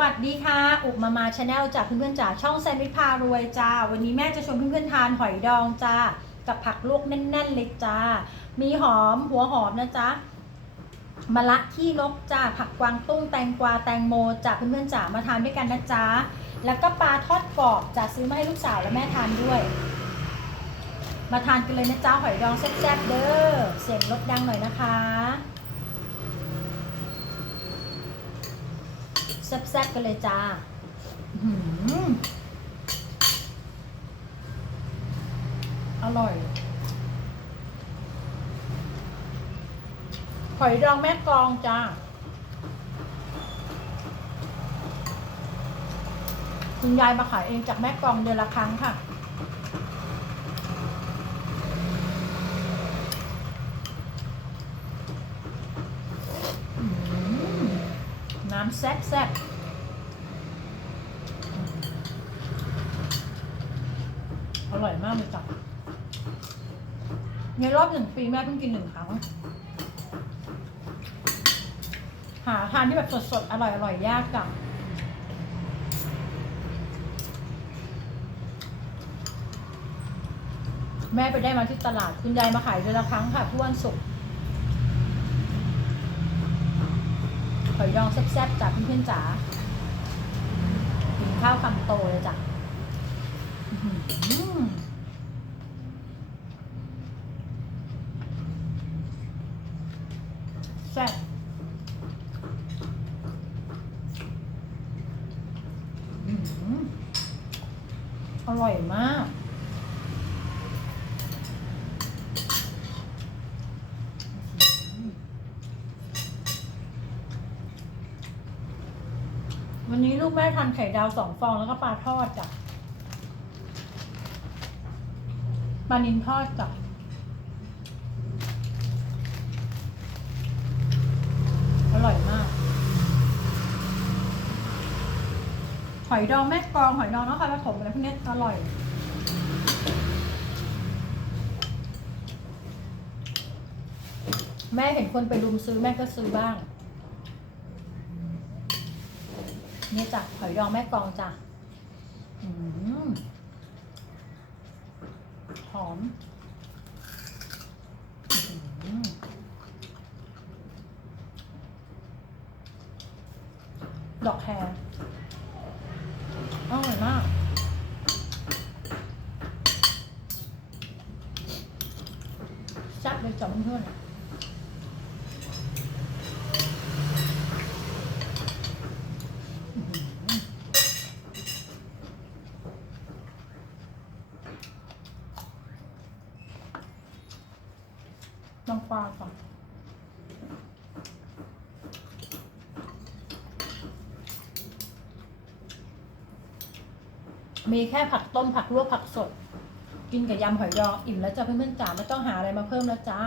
วัสดีค่ะ อุบมามาชาแนลจากเพื่อนๆจากช่องแซนด์วิชพารวยจ้า วันนี้แม่จะชวนเพื่อนๆทานหอยดองจ้า กับผักลวกแน่นๆเลยจ้า มีหอมหัวหอมนะจ๊ะมะละขี้นกจ้า ผักกวางตุ้งแตงกวาแตงโมจากเพื่อนๆจ๋ามาทานด้วยกันนะจ๊ะ แล้วก็ปลาทอดกรอบจะซื้อมาให้ลูกสาวและแม่ทานด้วย มาทานกันเลยนะจ๊ะหอยดองแซ่บๆเด้อ เสียงลดดังหน่อยนะคะ แซ่บๆกันเลยจ้าอร่อยหอยดองแม่กองจ้าคุณยายมาขายเองจากแม่กองเดือนละครั้งค่ะ น้ำแซ่บแซ่บอร่อยมากเลยจ้ะในรอบหนึ่งปีแม่เพิ่งกินหนึ่งครั้ง หาทานที่แบบสดๆ อร่อยอร่อยๆยากจ้ะแม่ไปได้มาที่ตลาดคุณยายมาขายเดือนละครั้งค่ะทุกวันศุกร์ อยดองแซ่บๆจากเพื่อนๆจ๋ากินข้าวคำโตเลยจ้ะแซ่บอร่อยมาก ลูกแม่ทานไข่ดาวสองฟองแล้วก็ปลาทอดจ้ะปลานินทอดจ้ะอร่อยมาก หอยดองแม่กองหอยดองนครปฐมอะไรพวกนี้อร่อยแม่เห็นคนไปรุมซื้อแม่ก็ซื้อบ้าง นี่จ้ะหอยดองแม่กองจ้ะอหอมดอกแครอร่อยมากแซ่บเลยจ้ะเพื่อนๆ น้ำปลาก่อนมีแค่ผักต้มผักลวกผักสด กินกับยำหอยดองอิ่มแล้วจ้ะเพื่อนๆจ๋าไม่ต้องหาอะไรมาเพิ่มแล้วจ้า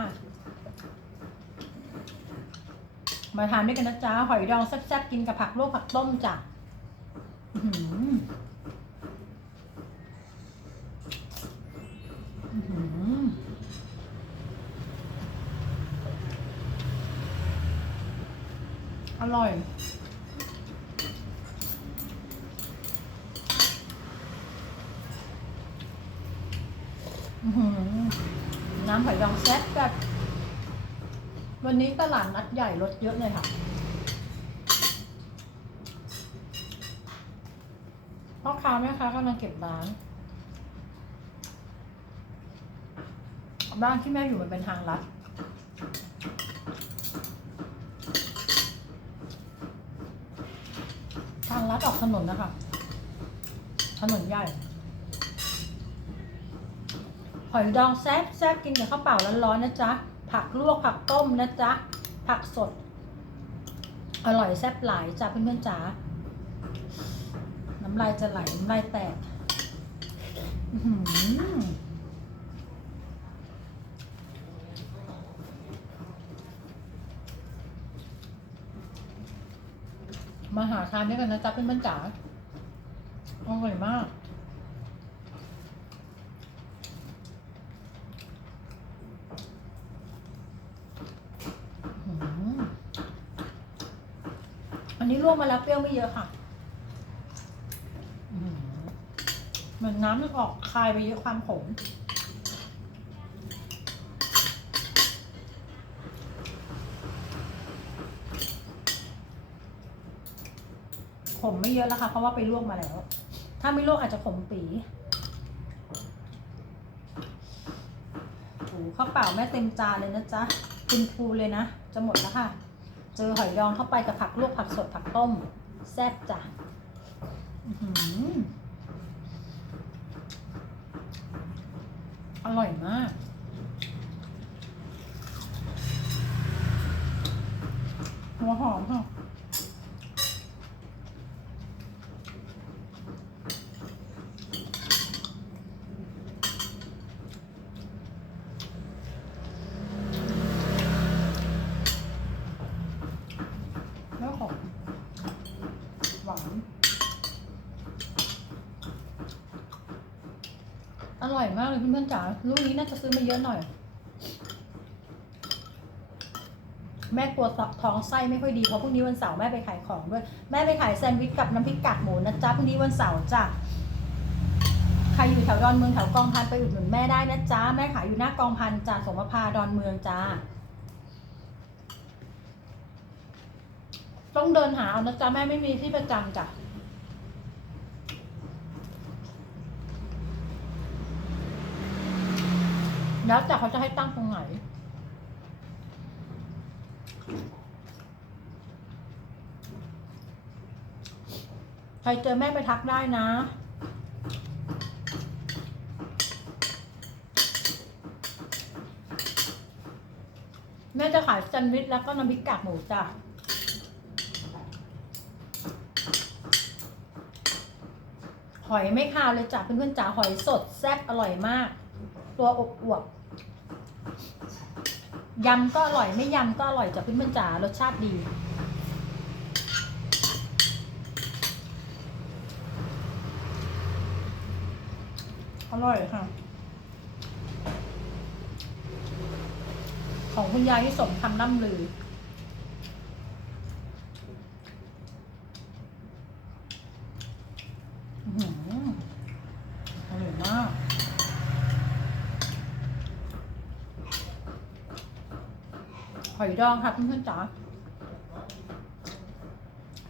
มาทานด้วยกันนะจ๊ะหอยดองแซ่บๆกินกับผักลวกผักต้มจ้ะอื้อหืออื้อหืออ ร่อย น้ำหอยดองแซ่บแบบวันนี้ตลาดนัดใหญ่รถเยอะเลยค่ะพ่อค้าแม่ค้ากำลังเก็บร้าน บ้านที่แม่อยู่มันเป็นทางลัดางลัดออกถนนนะคะ ถนนใหญ่ หอยดองแซ่บแซ่บกินกับข้าวเปล่าร้อนๆนะจ๊ะ ผักลวกผักต้มนะจ๊ะ ผักสด อร่อยแซ่บหลายจ้ะเพื่อนๆจ๋า น้ำลายจะไหล น้ำลายแตก อื มาหาทานด้วยกันนะจ๊ะเป็นบ้านจ๋าอร่อยมาก อันนี้ลวกมาแล้วเปรี้ยวไม่เยอะค่ะเหมือนน้ำมันออกคายไปเยอะความขม มไม่เยอะแล้วค่ะ เพราะว่าไปลวกมาแล้ว ถ้าไม่ลวกอาจจะขมปีโอ้ข้าวเปล่าแม่เต็มจานเลยนะจ๊ะคุณครูเลยนะ จะหมดแล้วค่ะ เจอหอยดองเข้าไปกับผักลวกผักสดผักต้ม แซ่บจ้ะอื้อหืออร่อยมากหัวหอมค่ะ แล้วหอม หวานอร่อยมากเลยเพื่อนๆจ๋าลูกนี้น่าจะซื้อมาเยอะหน่อย แม่กลัวท้องไส้ไม่ค่อยดีเพราะพรุ่งนี้วันเสาร์แม่ไปขายของด้วย แม่ไปขายแซนด์วิชกับน้ำพริกกากหมูนะจ๊ะพรุ่งนี้วันเสาร์จ้ะใครอยู่แถวดอนเมืองแถวกองพันไปอุดหนุนแม่ได้นะจ๊ะแม่ขายอยู่หน้ากองพันจ้ะสงประพาดอนเมืองจ้า ต้องเดินหาเอานะจ๊ะแม่ไม่มีที่ประจำจ้ะแล้วแต่เขาจะให้ตั้งตรงไหน ใครเจอแม่ไปทักได้นะแม่จะขายแซนด์วิชแล้วก็น้ำพริกกากหมูจ้ะ อยไม่คาวเลยจ้ะเพื่อนๆจ๋าหอยสดแซ่บอร่อยมาก ตัวอบอวบยำก็อร่อยไม่ยำก็อร่อยจ้ะเพื่อนๆจ๋ารสชาติดี อร่อยค่ะ ของคุณยายที่สมคำล่ำลืออื้อหืออร่อยมาก ห อยดองค่ะเพื่อนๆจ๋า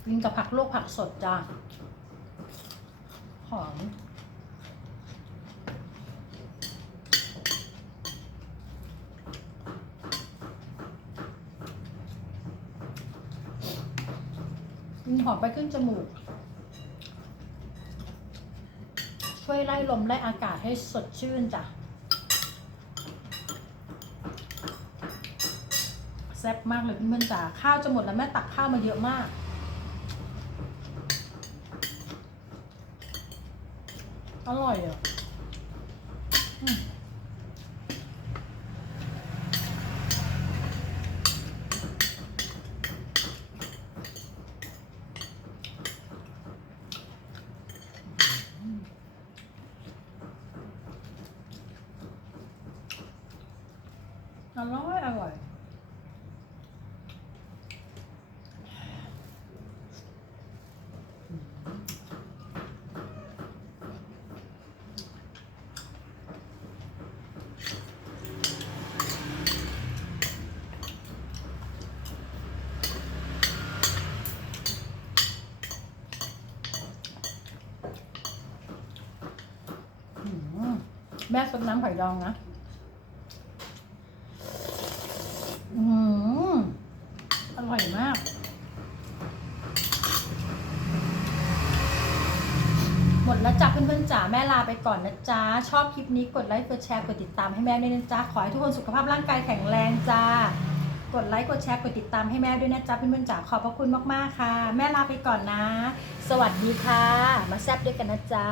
กินกับผักลวกผักสดจ้าหอมกินหอมไปขึ้นจมูก ช่วยไล่ลมไล่อากาศให้สดชื่นจ้ะ ซ่บมากเลยเพื่อนๆจ๋าข้าวจะหมดแล้วแม่ตักข้าวมาเยอะมาก อร่อยอะอืมอร่อยอร่อย อืม แม่ซดน้ำหอยดองนะ อืมอร่อยมาก หมดแล้วจ้ะเพื่อนๆจ๋าแม่ลาไปก่อนนะจ๊ะ ชอบคลิปนี้กดไลค์กดแชร์กดติดตามให้แม่ด้วยนะจ๊ะ ขอให้ทุกคนสุขภาพร่างกายแข็งแรงจ้ากดไลค์กดแชร์กดติดตามให้แม่ด้วยนะจ๊ะเพื่อนๆจ๋าขอบพระคุณมากๆค่ะ แม่ลาไปก่อนนะ สวัสดีค่ะ มาแซ่บด้วยกันนะจ๊ะ